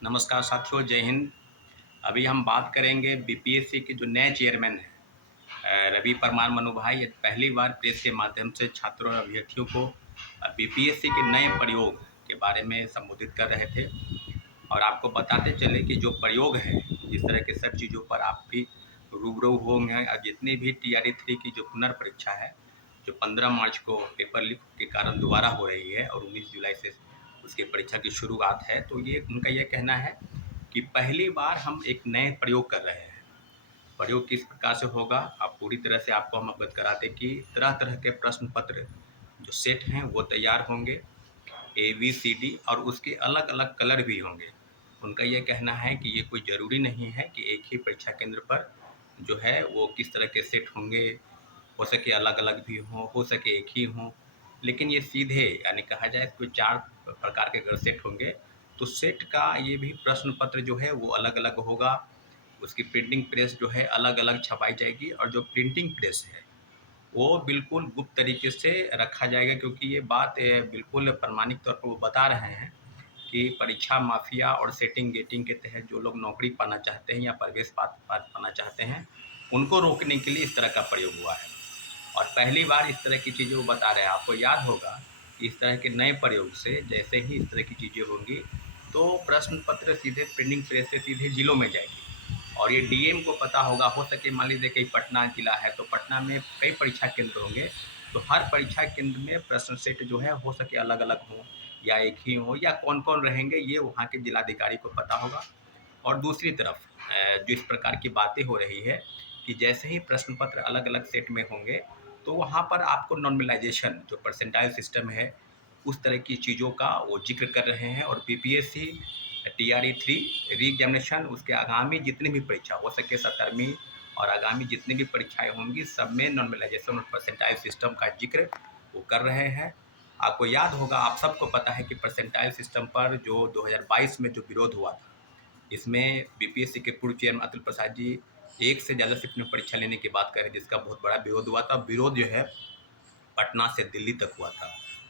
नमस्कार साथियों, जय हिंद। अभी हम बात करेंगे बीपीएससी के जो नए चेयरमैन हैं रवि परमार मनु भाई। ये पहली बार प्रेस के माध्यम से छात्रों और अभ्यर्थियों को बीपीएससी के नए प्रयोग के बारे में संबोधित कर रहे थे। और आपको बताते चले कि जो प्रयोग है, जिस तरह के सब चीज़ों पर आप भी रूबरू होंगे। और जितनी भी TRE 3 की जो पुनर्परीक्षा है, जो 15 मार्च को पेपर लीक के कारण दोबारा हो रही है और 19 जुलाई से उसकी परीक्षा की शुरुआत है, तो ये उनका ये कहना है कि पहली बार हम एक नए प्रयोग कर रहे हैं। प्रयोग किस प्रकार से होगा, आप पूरी तरह से आपको हम अवगत कराते कि तरह तरह के प्रश्न पत्र जो सेट हैं वो तैयार होंगे, ABCD, और उसके अलग अलग कलर भी होंगे। उनका ये कहना है कि ये कोई ज़रूरी नहीं है कि एक ही परीक्षा केंद्र पर जो है वो किस तरह के सेट होंगे। हो सके अलग अलग भी हों, हो सके एक ही हों, लेकिन ये सीधे यानी कहा जाए कोई 4 प्रकार के अगर सेट होंगे तो सेट का ये भी प्रश्न पत्र जो है वो अलग अलग होगा। उसकी प्रिंटिंग प्रेस जो है अलग अलग छपाई जाएगी, और जो प्रिंटिंग प्रेस है वो बिल्कुल गुप्त तरीके से रखा जाएगा, क्योंकि ये बात बिल्कुल प्रामाणिक तौर पर वो बता रहे हैं कि परीक्षा माफिया और सेटिंग गेटिंग के तहत जो लोग नौकरी पाना चाहते हैं या प्रवेश पाना चाहते हैं, उनको रोकने के लिए इस तरह का प्रयोग हुआ है। और पहली बार इस तरह की चीज़ें वो बता रहे हैं। आपको याद होगा कि इस तरह के नए प्रयोग से जैसे ही इस तरह की चीज़ें होंगी तो प्रश्न पत्र सीधे प्रिंटिंग प्रेस से सीधे जिलों में जाएगी। और ये डीएम को पता होगा, हो सके मान लीजिए कहीं पटना जिला है तो पटना में कई परीक्षा केंद्र होंगे, तो हर परीक्षा केंद्र में प्रश्न सेट जो है हो सके अलग अलग हों या एक ही हो, या कौन कौन रहेंगे ये वहाँ के जिलाधिकारी को पता होगा। और दूसरी तरफ जो इस प्रकार की बातें हो रही है कि जैसे ही प्रश्न पत्र अलग अलग सेट में होंगे तो वहाँ पर आपको नॉर्मलाइजेशन जो परसेंटाइल सिस्टम है उस तरह की चीज़ों का वो जिक्र कर रहे हैं। और बीपीएससी TRE 3 री एग्जामिनेशन, उसके आगामी जितनी भी परीक्षा हो सके 17वीं और आगामी जितनी भी परीक्षाएं होंगी सब में नॉर्मलाइजेशन और परसेंटाइल सिस्टम का जिक्र वो कर रहे हैं। आपको याद होगा, आप सबको पता है कि परसेंटाइल सिस्टम पर जो 2022 में जो विरोध हुआ था, इसमें बीपीएससी के पूर्व चेयरमैन अतुल प्रसाद जी एक से ज़्यादा शिफ्ट में परीक्षा लेने की बात करें, जिसका बहुत बड़ा विरोध हुआ था। विरोध जो है पटना से दिल्ली तक हुआ था,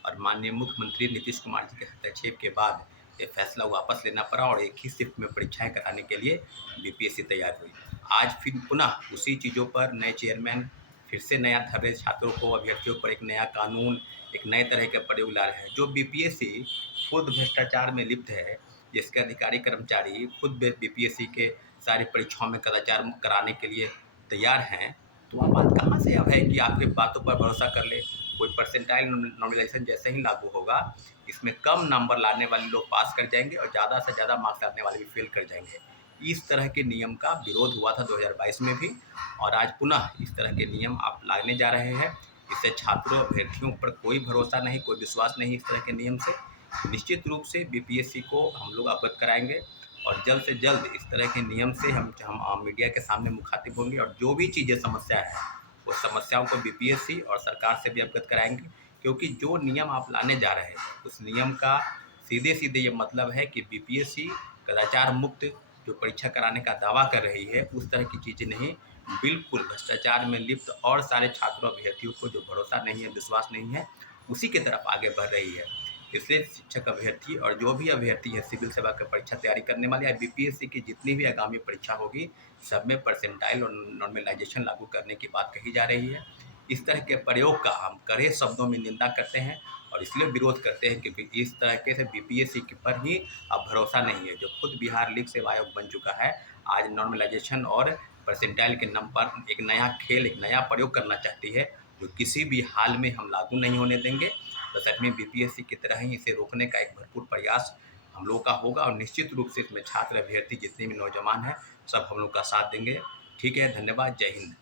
और माननीय मुख्यमंत्री नीतीश कुमार जी के हस्तक्षेप के बाद ये फैसला वापस लेना पड़ा और एक ही शिफ्ट में परीक्षाएं कराने के लिए बीपीएससी तैयार हुई। आज फिर पुनः उसी चीज़ों पर नए चेयरमैन फिर से नया धर्रे छात्रों को, अभ्यर्थियों पर एक नया कानून, एक नए तरह के प्रयोग ला रहे हैं। जो बीपीएससी खुद भ्रष्टाचार में लिप्त है, जिसके अधिकारी कर्मचारी खुद बीपीएससी के सारी परीक्षाओं में कदाचार कराने के लिए तैयार हैं, तो वह बात कहाँ से अब है कि आपके बातों पर भरोसा कर ले। कोई परसेंटाइल नॉर्मलाइजेशन जैसे ही लागू होगा, इसमें कम नंबर लाने वाले लोग पास कर जाएंगे और ज़्यादा से ज़्यादा मार्क्स लाने वाले भी फेल कर जाएंगे। इस तरह के नियम का विरोध हुआ था 2022 में भी, और आज पुनः इस तरह के नियम आप लाने जा रहे हैं। इससे छात्रों अभ्यर्थियों पर कोई भरोसा नहीं, कोई विश्वास नहीं इस तरह के नियम से। निश्चित रूप से बीपीएससी को हम लोग अवगत कराएंगे, और जल्द से जल्द इस तरह के नियम से हम मीडिया के सामने मुखातिब होंगे, और जो भी चीज़ें समस्या है वो समस्याओं को बीपीएससी और सरकार से भी अवगत कराएंगे। क्योंकि जो नियम आप लाने जा रहे हैं उस नियम का सीधे सीधे ये मतलब है कि बीपीएससी कदाचार मुक्त जो परीक्षा कराने का दावा कर रही है उस तरह की चीज़ें नहीं, बिल्कुल भ्रष्टाचार में लिप्त और सारे छात्रों अभ्यर्थियों को जो भरोसा नहीं है, विश्वास नहीं है, उसी की तरफ आगे बढ़ रही है। इसलिए शिक्षक अभ्यर्थी और जो भी अभ्यर्थी है सिविल सेवा की परीक्षा तैयारी करने वाले या बीपीएससी की जितनी भी आगामी परीक्षा होगी, सब में परसेंटाइल और नॉर्मलाइजेशन लागू करने की बात कही जा रही है। इस तरह के प्रयोग का हम कड़े शब्दों में निंदा करते हैं, और इसलिए विरोध करते हैं कि इस तरीके से बीपीएससी पर ही अब भरोसा नहीं है, जो खुद बिहार लीग सेवा आयोग बन चुका है। आज नॉर्मलाइजेशन और परसेंटाइल के नाम पर एक नया खेल, एक नया प्रयोग करना चाहती है, जो किसी भी हाल में हम लागू नहीं होने देंगे। तो सच में बीपीएससी की तरह ही इसे रोकने का एक भरपूर प्रयास हम लोगों का होगा, और निश्चित रूप से इसमें छात्र अभ्यर्थी जितने भी नौजवान हैं सब हम लोग का साथ देंगे। ठीक है, धन्यवाद, जय हिंद।